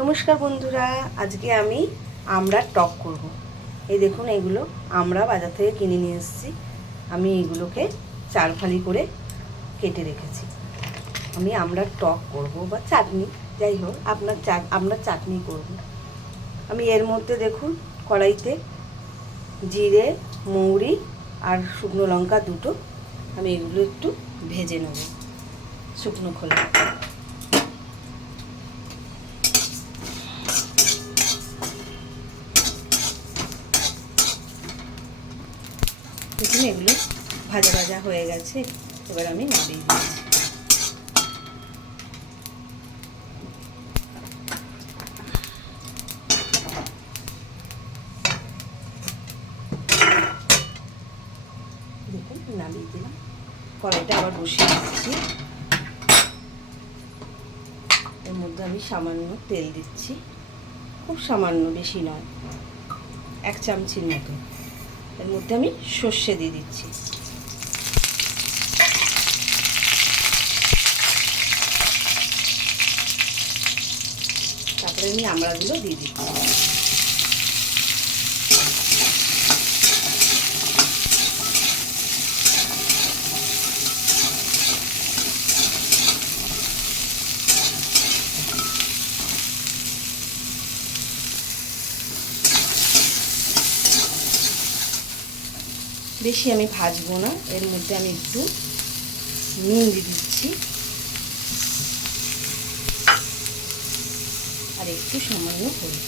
নমস্কার বন্ধুরা, আজকে আমি আমড়ার টক করব। এই দেখুন, এগুলো আমরা বাজার থেকে কিনে নিয়ে এসেছি। আমি এগুলোকে 4 ফালি করে কেটে রেখেছি। আমি আমড়ার টক করব বা চাটনি, যাই হোক আমরা চাটনি করব। আমি এর মধ্যে দেখুন কড়াইতে জিরে, মৌরি আর শুকনো লঙ্কা দুটো, আমি এগুলো একটু ভেজে নেব শুকনো খোলা। দেখুন এগুলো ভাজা ভাজা হয়ে গেছে, এবার আমি নামিয়ে দিচ্ছি। দেখুন নামিয়ে দিলাম, কড়াইটা আবার বসিয়ে দিচ্ছি। এর মধ্যে আমি সামান্য তেল দিচ্ছি, খুব সামান্য, বেশি নয়, 1 চামচির মতো। এর মধ্যে আমি সর্ষে দিয়ে দিচ্ছি। তারপরে আমি আমড়াগুলো দিয়ে দিচ্ছি। বেশি আমি ভাজবো না, এর মধ্যে আমি একটু নুন দিয়ে দিচ্ছি আর একটু সামান্য হলুদ,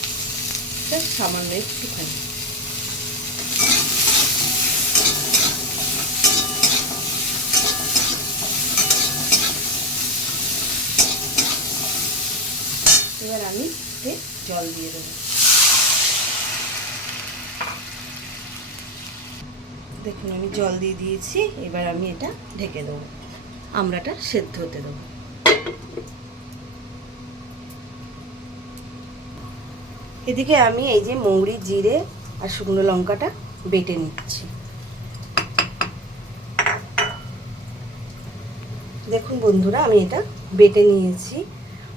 সামান্য একটুখানি। এবার আমি জল দিয়ে দেবো। দেখুন আমি জল দিয়ে দিয়েছি, এবার আমি এটা ঢেকে দেবো, আমড়াটা সেদ্ধ হতে দেবো। এদিকে আমি এই যে মৌরি, জিরে আর শুকনো লঙ্কাটা বেটে নিচ্ছি। দেখুন বন্ধুরা, আমি এটা বেটে নিয়েছি।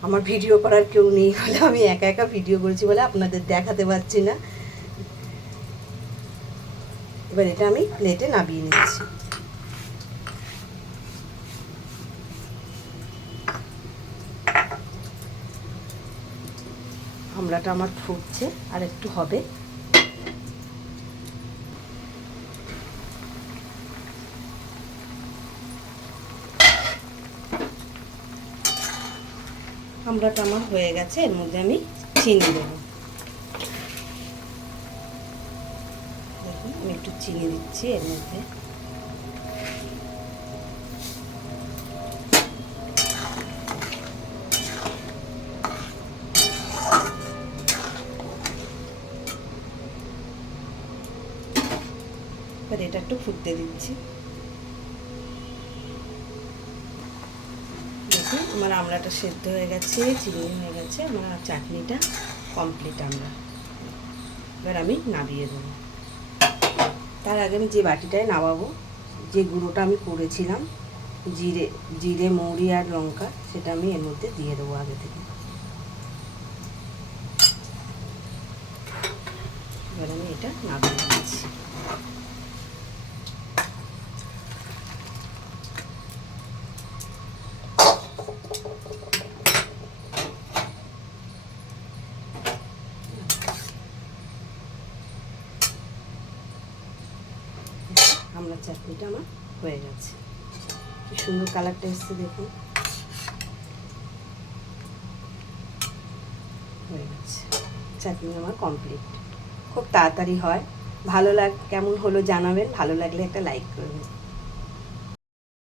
আমার ভিডিও করার কেউ নেই বলে আমি একা একা ভিডিও করেছি বলে আপনাদের দেখাতে পারছি না। এবার এটা আমি প্লেটে নামিয়ে নিচ্ছি। আমড়াটা আমার ফুটছে, আর একটু হবে। আমড়াটা আমার হয়ে গেছে, এর মধ্যে আমি চিনি দেবো। দেখুন আমি একটু চিনি দিচ্ছি এর মধ্যে। এবার এটা একটু ফুটতে দিচ্ছি। দেখুন আমার আমড়াটা সেদ্ধ হয়ে গেছে, চিনি হয়ে গেছে, আমার চাটনিটা কমপ্লিট আমড়া। এবার আমি নামিয়ে দেবো। তার আগে আমি যে বাটিটায় নামাবো, যে গুঁড়োটা আমি করেছিলাম জিরে, মৌরি আর লঙ্কা, সেটা আমি এর মধ্যে দিয়ে দেবো আগে থেকে। এবার আমি এটা নামিয়ে দিচ্ছি। আমড়ার চাটনিটা আমার হয়ে গেছে, কি সুন্দর কালারটা এসছে দেখুন। হয়ে গেছে, চাটনি আমার কমপ্লিট। খুব তাড়াতাড়ি হয়। কেমন হলো জানাবেন, ভালো লাগলে একটা লাইক করবেন।